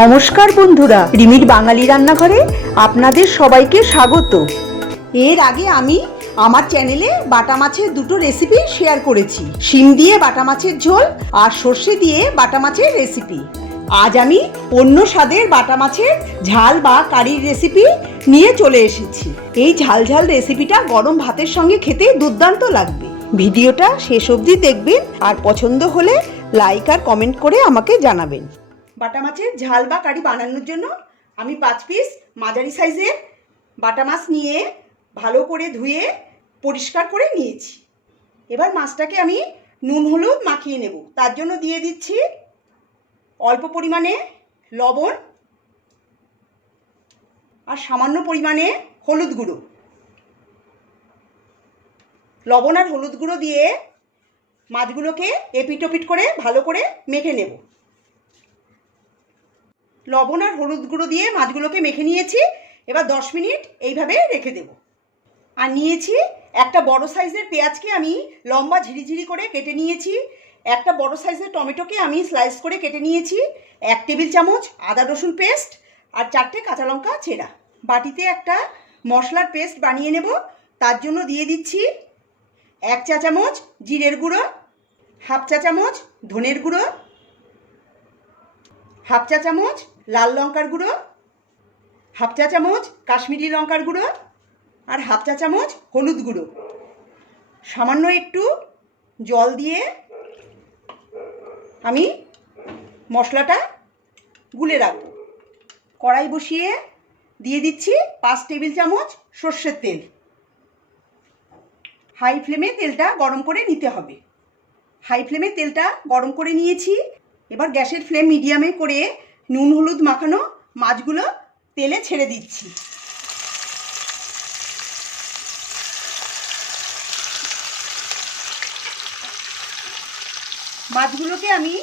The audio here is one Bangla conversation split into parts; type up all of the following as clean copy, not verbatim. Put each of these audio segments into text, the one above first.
নমস্কার বন্ধুরা, রিমির বাঙালি রান্নাঘরে আপনাদের সবাইকে স্বাগত। এর আগে আমি আমার চ্যানেলে বাটা মাছের দুটো রেসিপি শেয়ার করেছি, শিম দিয়ে বাটা মাছের ঝোল আর সর্ষে দিয়ে বাটা মাছের রেসিপি। আজ আমি অন্য স্বাদের বাটা মাছের ঝাল বা কারির রেসিপি নিয়ে চলে এসেছি। এই ঝাল ঝাল রেসিপিটা গরম ভাতের সঙ্গে খেতে দুর্দান্ত লাগবে। ভিডিওটা শেষ অবধি দেখবেন আর পছন্দ হলে লাইক আর কমেন্ট করে আমাকে জানাবেন। বাটা মাছের ঝাল বা কারি বানানোর জন্য আমি 5 পিস মাঝারি সাইজের বাটা মাছ নিয়ে ভালো করে ধুয়ে পরিষ্কার করে নিয়েছি। এবার মাছটাকে আমি নুন হলুদ মাখিয়ে নেব। তার জন্য দিয়ে দিচ্ছি অল্প পরিমাণে লবণ আর সামান্য পরিমাণে হলুদ গুঁড়ো। লবণ আর হলুদ গুঁড়ো দিয়ে মাছগুলোকে এপিট ওপিট করে ভালো করে মেখে নেব। লবণ আর হলুদ গুঁড়ো দিয়ে মাছগুলোকে মেখে নিয়েছি। এবার 10 মিনিট এইভাবে রেখে দেব। আর নিয়েছি একটা বড় সাইজের পেঁয়াজকে আমি লম্বা ঝিরিঝিরি করে কেটে নিয়েছি। একটা বড় সাইজের টমেটোকে আমি স্লাইস করে কেটে নিয়েছি। 1 টেবিল চামচ আদা রসুন পেস্ট আর 4টে কাঁচা লঙ্কা চেরা। বাটিতে একটা মশলার পেস্ট বানিয়ে নেব। তার জন্য দিয়ে দিচ্ছি 1 চা চামচ জিরের গুঁড়ো, 1/2 চা চামচ ধনের গুঁড়ো, 1/2 চা চামচ লাল লঙ্কার গুঁড়ো, 1/2 চা চামচ কাশ্মীরি লঙ্কার গুঁড়ো আর 1/2 চা চামচ হলুদ গুঁড়ো। সামান্য একটু জল দিয়ে আমি মশলাটা গুলে রাখব। কড়াই বসিয়ে দিয়ে দিচ্ছি 5 টেবিল চামচ সর্ষের তেল। হাই ফ্লেমে তেলটা গরম করে নিতে হবে। হাই ফ্লেমে তেলটা গরম করে নিয়েছি। এবার গ্যাসের ফ্লেম মিডিয়ামে করে নুন হলুদ মাখানো মাছগুলো তেলে ছেড়ে দিচ্ছি। মাছগুলোকে আমি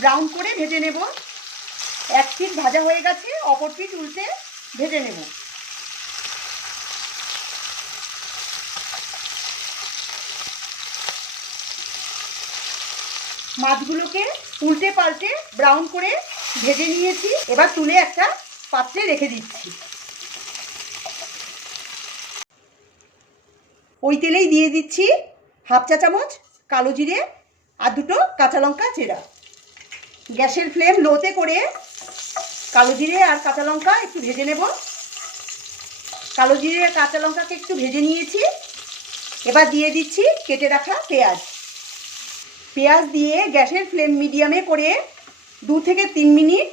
ব্রাউন করে ভেজে নেব। এক পিঠ ভাজা হয়ে গেছে, অপর পিঠ উল্টে ভেজে নেব। মাছগুলোকে উল্টে পাল্টে ব্রাউন করে ভেজে নিয়েছি। এবার তুলে একটা পাত্রে রেখে দিচ্ছি। ওই তেলেই দিয়ে দিচ্ছি 1/2 চা চামচ কালো জিরে আর 2টো কাঁচা লঙ্কা চেরা। গ্যাসের ফ্লেম লোতে করে কালো জিরে আর কাঁচা লঙ্কা একটু ভেজে নেব। কালো জিরে আর কাঁচা লঙ্কাকে একটু ভেজে নিয়েছি। এবার দিয়ে দিচ্ছি কেটে রাখা পেঁয়াজ। পেঁয়াজ দিয়ে গ্যাসের ফ্লেম মিডিয়ামে করে 2 থেকে 3 মিনিট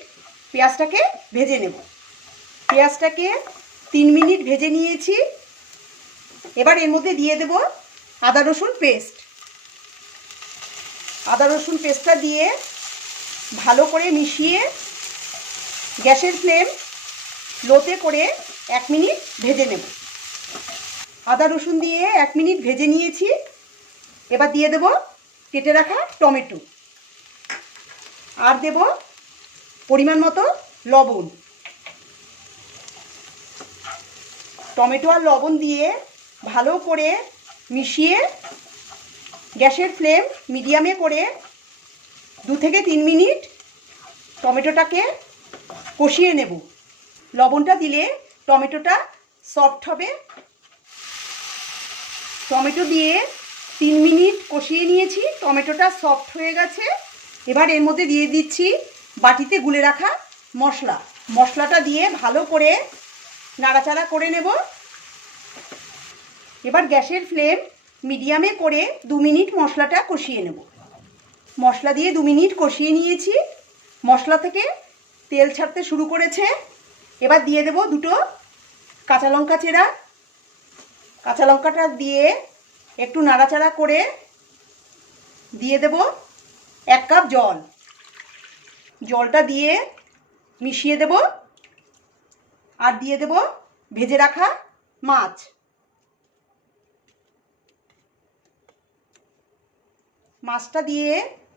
পেঁয়াজটাকে ভেজে নেব। পেঁয়াজটাকে 3 মিনিট ভেজে নিয়েছি। এবার এর মধ্যে দিয়ে দেব আদা রসুন পেস্ট। আদা রসুন পেস্টটা দিয়ে ভালো করে মিশিয়ে গ্যাসের ফ্লেম লোতে করে 1 মিনিট ভেজে নেব। আদা রসুন দিয়ে 1 মিনিট ভেজে নিয়েছি। এবার দিয়ে দেব কেটে রাখা টমেটো আর দেব পরিমাণ মতো লবণ। টমেটো আর লবণ দিয়ে ভালো করে মিশিয়ে গ্যাসের ফ্লেম মিডিয়ামে করে 2 থেকে 3 মিনিট টমেটোটাকে কষিয়ে নেব। লবণটা দিলে টমেটোটা সফট হবে। টমেটো দিয়ে 3 মিনিট কষিয়ে নিয়েছি। টমেটোটা সফট হয়ে গেছে। এবার এর মধ্যে দিয়ে দিচ্ছি বাটিতে গুলে রাখা মশলা। মশলাটা দিয়ে ভালো করে নাড়াচাড়া করে নেব। এবার গ্যাসের ফ্লেম মিডিয়ামে করে 2 মিনিট মশলাটা কষিয়ে নেব। মশলা দিয়ে 2 মিনিট কষিয়ে নিয়েছি। মশলা থেকে তেল ছাড়তে শুরু করেছে। এবার দিয়ে দেব 2টো কাঁচা লঙ্কা চেরা। কাঁচা লঙ্কাটা দিয়ে একটু নাড়াচাড়া করে দিয়ে দেব 1 কাপ জল। জলটা দিয়ে মিশিয়ে দেব আর দিয়ে দেব ভেজে রাখা মাছ। মাছটা দিয়ে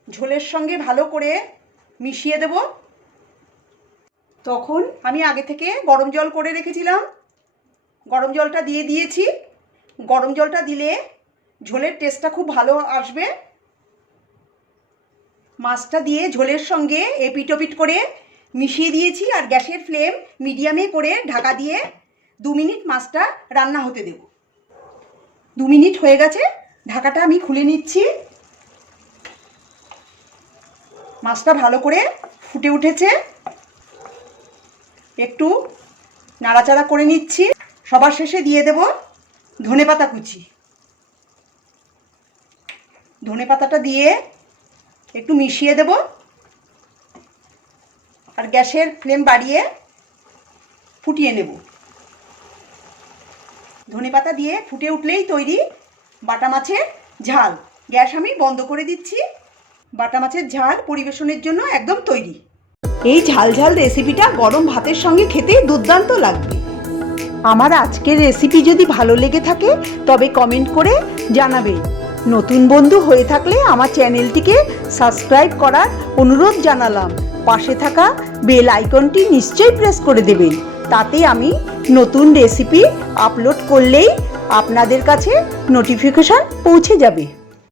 ঝোলের সঙ্গে ভালো করে মিশিয়ে দেব। তখন আমি আগে থেকে গরম জল করে রেখেছিলাম। গরম জলটা দিয়ে দিয়েছি। গরম জলটা দিলে ঝোলের টেস্টটা খুব ভালো আসবে। মাছটা দিয়ে ঝোলের সঙ্গে এপিট ওপিট করে মিশিয়ে দিয়েছি আর গ্যাসের ফ্লেম মিডিয়ামে করে ঢাকা দিয়ে 2 মিনিট মাছটা রান্না হতে দেব। 2 মিনিট হয়ে গেছে, ঢাকাটা আমি খুলে নিচ্ছি। মাছটা ভালো করে ফুটে উঠেছে, একটু নাড়াচাড়া করে নিচ্ছি। সবার শেষে দিয়ে দেব ধনেপাতা কুচি। ধনেপাতাটা দিয়ে একটু মিশিয়ে দেব আর গ্যাসের ফ্লেম বাড়িয়ে ফুটিয়ে নেব। ধনেপাতা দিয়ে ফুটে উঠলেই তৈরি বাটা মাছের ঝাল। গ্যাস আমি বন্ধ করে দিচ্ছি। বাটা মাছের ঝাল পরিবেশনের জন্য একদম তৈরি। এই ঝাল ঝাল রেসিপিটা গরম ভাতের সঙ্গে খেতে দুর্দান্ত লাগবে। আমার আজকের রেসিপি যদি ভালো লেগে থাকে তবে কমেন্ট করে জানাবেন। নতুন বন্ধু হয়ে থাকলে আমার চ্যানেলটিকে সাবস্ক্রাইব করার অনুরোধ জানালাম। পাশে থাকা বেল আইকনটি নিশ্চয়ই প্রেস করে দেবেন, তাতে আমি নতুন রেসিপি আপলোড করলেই আপনাদের কাছে নোটিফিকেশন পৌঁছে যাবে।